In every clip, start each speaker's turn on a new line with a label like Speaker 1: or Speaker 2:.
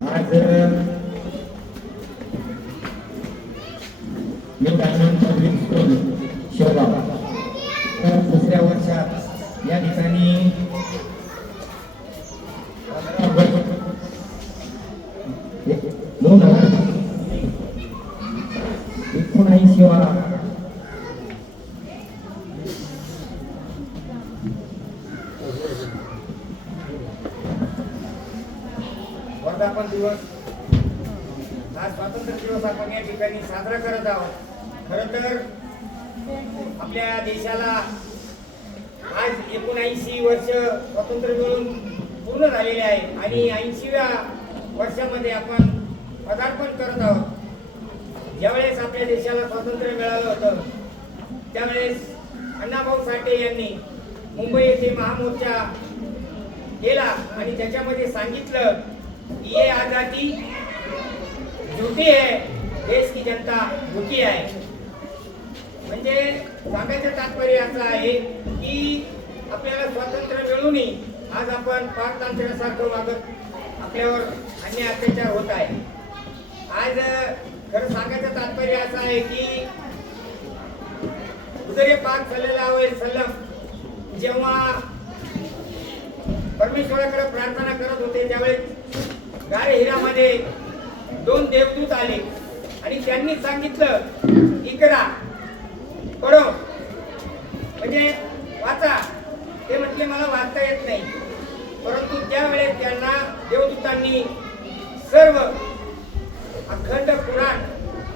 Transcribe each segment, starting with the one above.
Speaker 1: आज मी public school Shevgaon तर दुसऱ्या वर्षात या ठिकाणी दोन एकोणऐंशी वा वर्धापन दिवस हा स्वातंत्र्य दिवस आपण या ठिकाणी साजरा करत आहोत. खर तर आपल्या देशाला आज एकोणऐंशी वर्ष स्वातंत्र्य मिळून पूर्ण झालेले आहे आणि ऐंशीव्या वर्षामध्ये आपण पदार्पण करत आहोत. ज्यावेळेस आपल्या देशाला स्वातंत्र्य मिळालं होतं त्यावेळेस अण्णाभाऊ साठे यांनी मुंबई येथे महामोर्चा केला आणि त्याच्यामध्ये सांगितलं ये आजादी झुकी है देश की जनता झुकी आहे म्हणजे सांगायचं तात्पर्य असं आहे की आपल्याला स्वातंत्र्य मिळूनही आज आपण पारतांत्र्यासारखं वागत आपल्यावर अन्य अत्याचार होत आहे. आज खरं सांगायचं तात्पर्य असं आहे की उदय पाक सल्लेला सल्लम जेव्हा परमेश्वराकडे प्रार्थना करत होते त्यावेळेस गार हिरामध्ये दोन देवदूत आले आणि त्यांनी सांगितलं इकरा. पडो म्हणजे वाचा. ते म्हटले मला वाचता येत नाही. परंतु त्यावेळेस त्यांना देवदूतांनी सर्व अखंड पुराण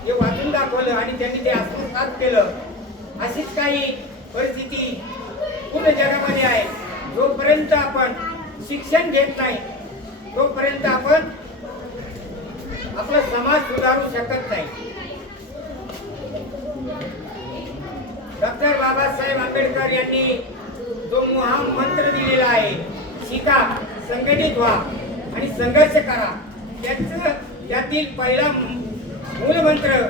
Speaker 1: हे वाचून दाखवलं आणि त्यांनी ते आत्मसात केलं. अशीच काही परिस्थिती पूर्ण जगामध्ये आहे. जोपर्यंत आपण शिक्षण घेत नाही तोपर्यंत आपण आपला समाज सुधारू शकत नाही. डॉक्टर बाबासाहेब आंबेडकर यांनी जो महामंत्र दिलेला आहे शिका संघटित व्हा आणि संघर्ष करा. त्याच त्यातील पहिला मूलमंत्र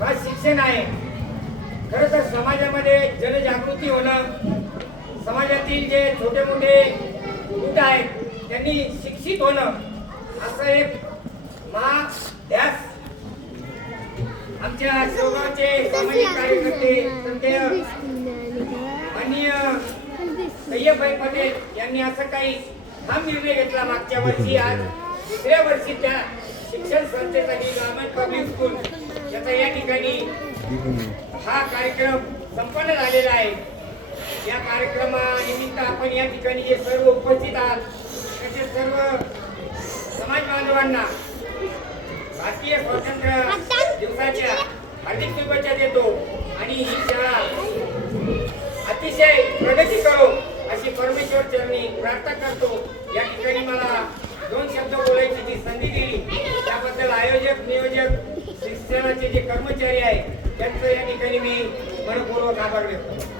Speaker 1: हा शिक्षण आहे. खरं तर समाजामध्ये जनजागृती होणं समाजातील जे छोटे मोठे त्यांनी शिक्षित होणं असं एक महाध्यास आमच्या शेवगावचे सामाजिक कार्यकर्ते संत्य माननीय सय्यदभाई पटेल यांनी असं काही हा निर्णय घेतला मागच्या वर्षी आज दुसऱ्या वर्षी त्या शिक्षण संस्थेसाठी गव्हर्नमेंट पब्लिक स्कूल याचा या ठिकाणी हा कार्यक्रम संपन्न झालेला आहे. या कार्यक्रमानिमित्त आपण या ठिकाणी जे सर्व उपस्थित आहात. सर्व समाज बांधवांना भारतीय स्वातंत्र्य दिवसाच्या हार्दिक शुभेच्छा देतो आणि ही शाळा अतिशय प्रगती करो अशी परमेश्वर चरणी प्रार्थना करतो. या ठिकाणी मला दोन शब्द बोलायची जी संधी दिली. त्याबद्दल आयोजक नियोजक शिक्षणाचे जे कर्मचारी आहेत त्यांचं या ठिकाणी मी मनपूर्वक आभार व्यक्त करतो.